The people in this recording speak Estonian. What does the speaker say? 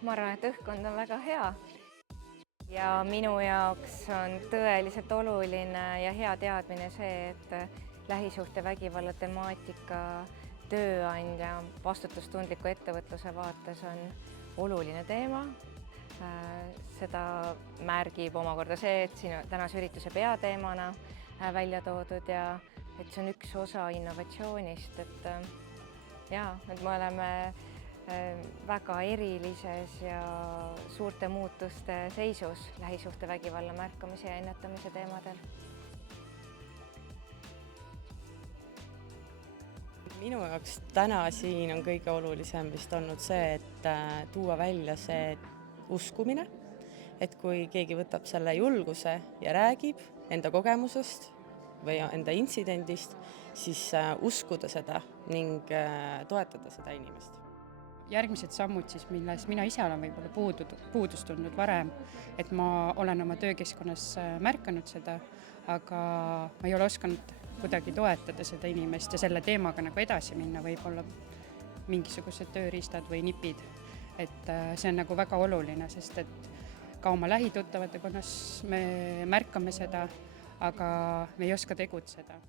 Ma arvan, et õhkkond on väga hea ja minu jaoks on tõeliselt oluline ja hea teadmine see, et lähisuhtevägivalla temaatika tööandja vastutustundliku ettevõtluse vaates on oluline teema. Seda märgib omakorda see, et siin tänase ürituse peateemana välja toodud ja et see on üks osa innovatsioonist, et me oleme väga erilises ja suurte muutuste seisus lähisuhtevägivalla märkamise ja ennetamise teemadel. Minu jaoks täna siin on kõige olulisem vist olnud see, et tuua välja see uskumine, et kui keegi võtab selle julguse ja räägib enda kogemusest või enda intsidendist, siis uskuda seda ning toetada seda inimest. Järgmised sammud siis, milles mina ise olen võib-olla puudust tundnud varem, et ma olen oma töökeskkonnas märkanud seda, aga ma ei ole osanud kuidagi toetada seda inimest ja selle teemaga nagu edasi minna, võib-olla mingisugused tööriistad või nipid. Et see on nagu väga oluline, sest et ka oma lähituttavate konnas me märkame seda, aga me ei oska tegutseda.